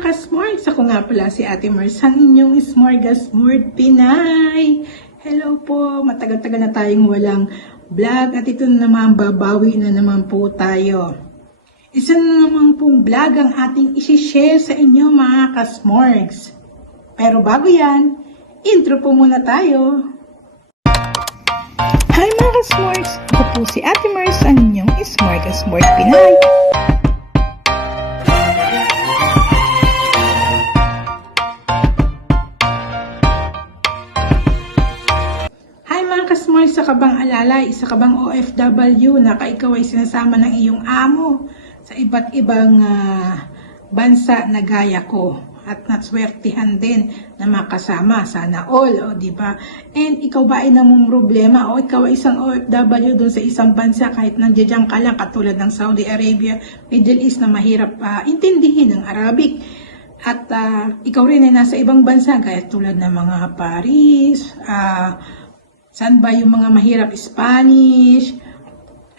mga ka-smart! Ako nga pala si Ate Mars, ang inyong Smorgasbord Pinay. Hello po! Matagal-tagal na tayong walang vlog at ito na naman, babawi na naman po tayo. Isa na naman pong vlog ang ating isi-share sa inyo mga ka-smorgs. Pero bago yan, intro po muna tayo. Hi mga ka-smorgs! Ako po si Ate Mars, ang inyong Smorgasbord Pinay. Hi mga kasmol, sa kabang alalay, isa ka bang OFW na ka ikaw ay sinasama ng iyong amo sa iba't ibang ah, bansa na gaya ko. At natswertihan din na makasama. Sana all o di ba? And ikaw ba ay namong problema o ikaw ay isang OFW doon sa isang bansa kahit nandiyan ka lang katulad ng Saudi Arabia Middle East na mahirap ah, intindihin ng Arabic. At ah, ikaw rin ay nasa ibang bansa gaya tulad ng mga Paris ah Saan ba yung mga mahirap Spanish?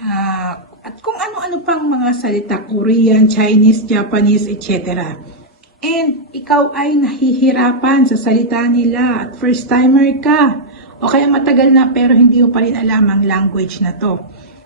ah, at kung ano-ano pang mga salita, Korean, Chinese, Japanese, etc. And ikaw ay nahihirapan sa salita nila at first timer ka. O kaya matagal na pero hindi mo pa rin alam ang language na to.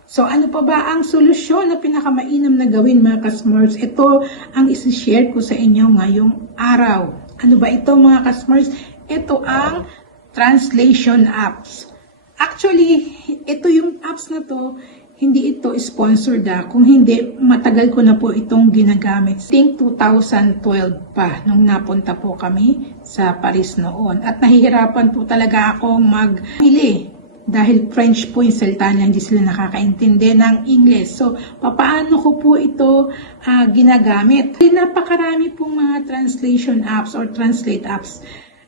So ano pa ba ang solusyon na pinakamainam na gawin mga kasmers? Ito ang isi-share ko sa inyo ngayong araw. Ano ba ito mga kasmers? Ito ang translation apps. Actually, ito yung apps na to, hindi ito sponsored ah. Kung hindi, matagal ko na po itong ginagamit. Think 2012 pa, nung napunta po kami sa Paris noon. At nahihirapan po talaga akong magpili. Dahil French po yung salita niya, hindi sila nakakaintindi ng English. So, papaano ko po ito ah, ginagamit? Napakarami pong mga translation apps or translate apps.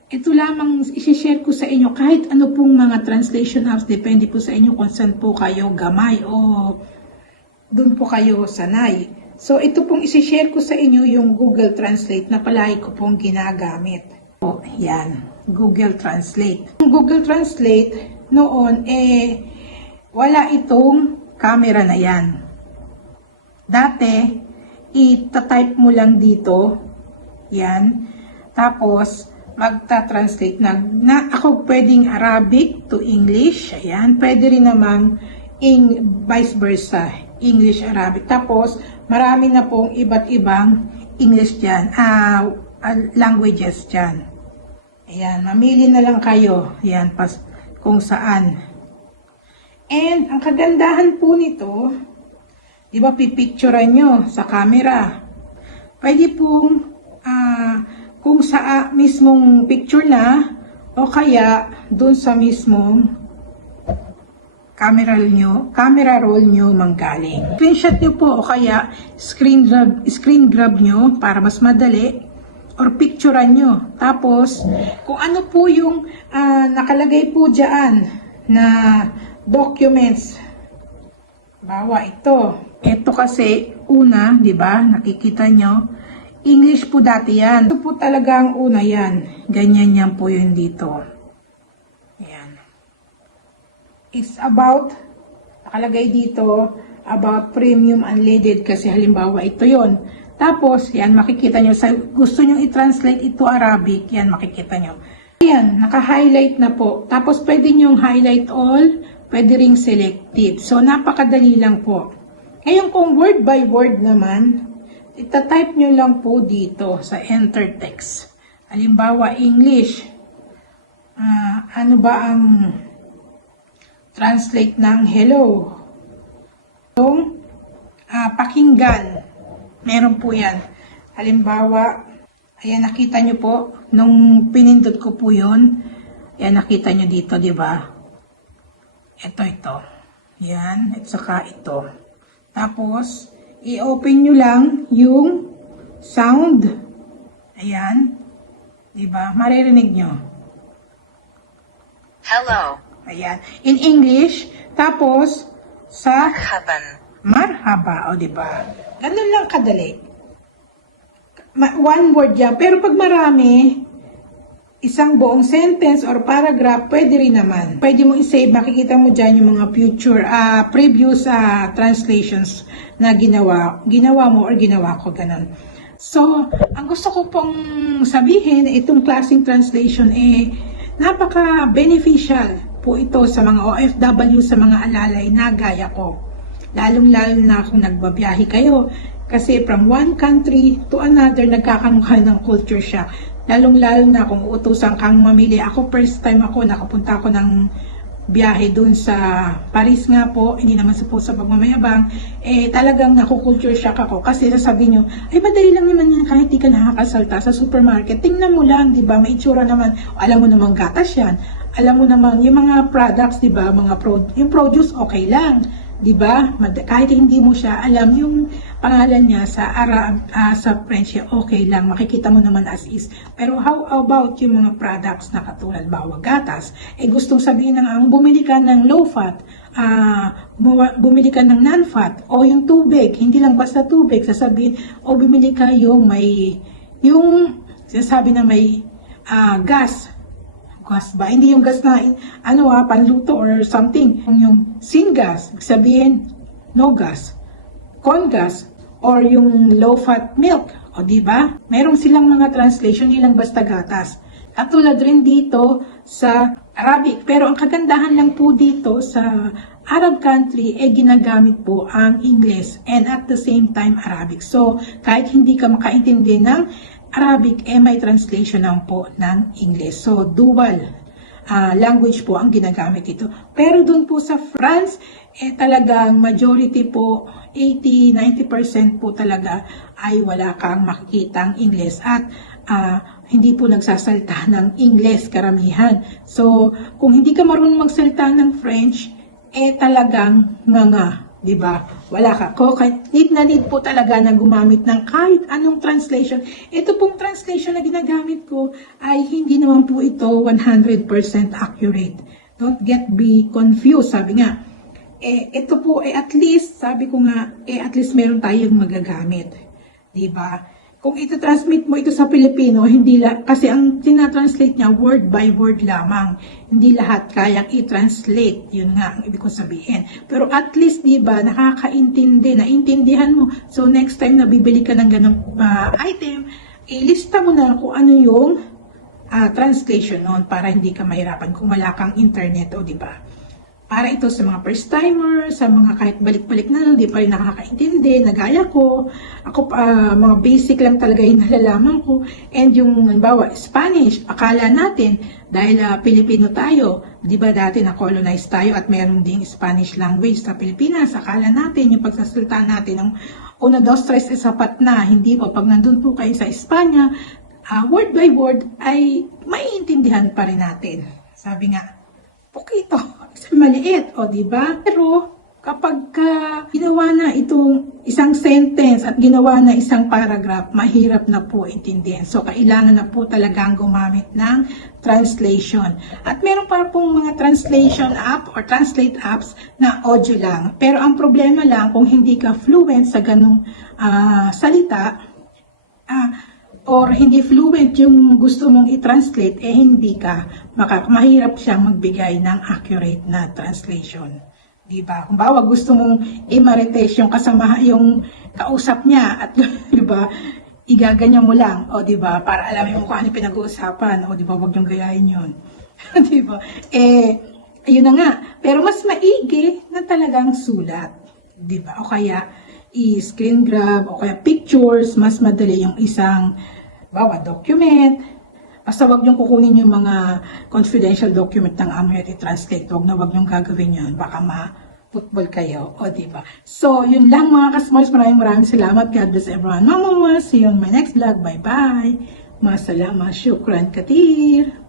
Ito lamang isi-share ko sa inyo kahit ano pong mga translation apps, depende po sa inyo kung saan po kayo gamay o doon po kayo sanay. So ito pong isi-share ko sa inyo yung Google Translate na palagi ko pong ginagamit. O, yan, Google Translate. Yung Google Translate noon, eh, wala itong camera na yan. Dati, itatype mo lang dito, yan, tapos, magta-translate na, na ako pwedeng Arabic to English, ayan, pwede rin naman in vice versa, English, Arabic. Tapos, marami na pong iba't ibang English dyan, ah, languages dyan. Ayan, mamili na lang kayo, ayan, pas, kung saan. And, ang kagandahan po nito, di ba, pipicturean nyo sa camera. Pwede pong, ah, kung sa ah, mismong picture na o kaya doon sa mismong camera nyo, camera roll nyo manggaling. Screenshot nyo po o kaya screen grab, screen grab nyo para mas madali or picturean nyo. Tapos, kung ano po yung ah, nakalagay po dyan na documents. Bawa ito. Ito kasi una, di ba? Nakikita nyo. English po dati yan. Ito po talaga ang una yan. Ganyan yan po yun dito. Ayan. It's about, nakalagay dito, about premium unleaded kasi halimbawa ito yon. Tapos, yan, makikita nyo, sa, gusto nyo i-translate ito Arabic, yan, makikita nyo. Ayan, naka-highlight na po. Tapos, pwede nyo highlight all, pwede ring selected. So, napakadali lang po. Ngayon, kung word by word naman, itatype nyo lang po dito sa enter text. Halimbawa, English. Ah, ano ba ang translate ng hello? Yung ah, pakinggan. Meron po yan. Halimbawa, ayan nakita nyo po, nung pinindot ko po yun, ayan nakita nyo dito, di ba? Ito, ito. Yan, at saka ito. Tapos, i-open nyo lang yung sound. Ayan. Diba? Maririnig nyo. Hello, Ayan. In English. Tapos, sa Marhaban. marhaba. O, diba? Ganun lang kadali. One word yan. Pero pag marami, isang buong sentence or paragraph, pwede rin naman. Pwede mo i-save, makikita mo dyan yung mga future, ah previous ah, translations na ginawa, ginawa mo or ginawa ko, ganun. So, ang gusto ko pong sabihin, itong klaseng translation eh, napaka-beneficial po ito sa mga OFW, sa mga alalay na gaya ko. Lalong-lalo na kung nagbabiyahe kayo. Kasi from one country to another, nagkakamukha ng culture shock. Lalong-lalo na kung uutusan kang mamili. Ako, first time ako, nakapunta ako ng biyahe dun sa Paris nga po, hindi naman suppose sa pagmamayabang, eh talagang nakukulture shock ako. Kasi sasabihin nyo, ay madali lang naman yan. Kahit di ka nakakasalta sa supermarket. Tingnan mo lang, di ba, may itsura naman, alam mo naman gatas yan, alam mo naman yung mga products, di ba, mga pro, yung produce okay lang, di ba? Kahit hindi mo siya alam yung pangalan niya sa Arab, ah, sa French, okay lang, makikita mo naman as is. Pero how about yung mga products na katulad bawang gatas? Eh gustong sabihin ng ang bumili ka ng low fat, buwa- bumili ka ng non-fat, o yung tubig, hindi lang basta tubig, sasabihin, o bumili ka yung may, yung sinasabi na may ah, gas, gas ba? Hindi yung gas na, ano ah, panluto or something. Yung, ibig sabihin, no gas. Corn gas, or yung low-fat milk. O di ba? Meron silang mga translation, hindi lang basta gatas. At tulad rin dito sa Arabic. Pero ang kagandahan lang po dito sa Arab country, eh ginagamit po ang English and at the same time Arabic. So, kahit hindi ka makaintindi ng Arabic, eh may translation lang po ng English. So, dual ah, language po ang ginagamit ito. Pero dun po sa France, eh talagang majority po, 80-90% po talaga ay wala kang makikitang English at ah, hindi po nagsasalta ng English karamihan. So, kung hindi ka marunong magsalta ng French, eh talagang nga nga, di ba? Wala ka. Ko, kahit need na need po talaga na gumamit ng kahit anong translation. Ito pong translation na ginagamit ko ay hindi naman po ito 100% accurate. Don't get be confused, sabi nga. Eh, ito po, eh, at least, sabi ko nga, eh, at least meron tayong magagamit. Di ba? Kung ito transmit mo ito sa Pilipino, hindi la, kasi ang tinatranslate niya word by word lamang. Hindi lahat kayang i-translate. Yun nga ang ibig ko sabihin. Pero at least, di ba, nakakaintindi, naintindihan mo. So, next time na bibili ka ng ganong ah, item, ilista mo na kung ano yung ah, translation noon para hindi ka mahirapan kung wala kang internet o di ba? Para ito sa mga first timer, sa mga kahit balik-balik na lang, di pa rin nakakaintindi, nagaya ko. Ako pa, mga basic lang talaga yung nalalaman ko. And yung, halimbawa, Spanish, akala natin, dahil ah, Pilipino tayo, di ba dati na-colonize tayo at meron ding Spanish language sa Pilipinas, akala natin yung pagsasalita natin ng una, dos, tres, eh, sapat na. Hindi po, pag nandun po kayo sa Espanya, ah, word by word ay maiintindihan pa rin natin. Sabi nga, Pukito. Kasi maliit, o di ba? Pero kapag ka ginawa na itong isang sentence at ginawa na isang paragraph, mahirap na po intindihan. So, kailangan na po talagang gumamit ng translation. At meron pa pong mga translation app or translate apps na audio lang. Pero ang problema lang, kung hindi ka fluent sa ganong ah, salita, ah, or hindi fluent yung gusto mong i-translate, eh hindi ka, maka, mahirap siyang magbigay ng accurate na translation. Di ba? Kung bawa gusto mong i-marites yung kasama, yung kausap niya, at di ba, igaganyan mo lang, o di ba, para alam mo kung ano pinag-uusapan, o di ba, wag yung gayahin yun. di ba? Eh, ayun na nga. Pero mas maigi na talagang sulat. Di ba? O kaya, i-screen grab, o kaya pictures, mas madali yung isang, bawa, document. Basta wag niyong kukunin yung mga confidential document ng AMHET i-translate. Wag na wag niyong gagawin yun. Baka ma-football kayo. O, di ba? So, yun lang mga kasmars. Maraming maraming salamat. God bless everyone. Mama, see you on my next vlog. Bye-bye. Masalamat. Shukran katir.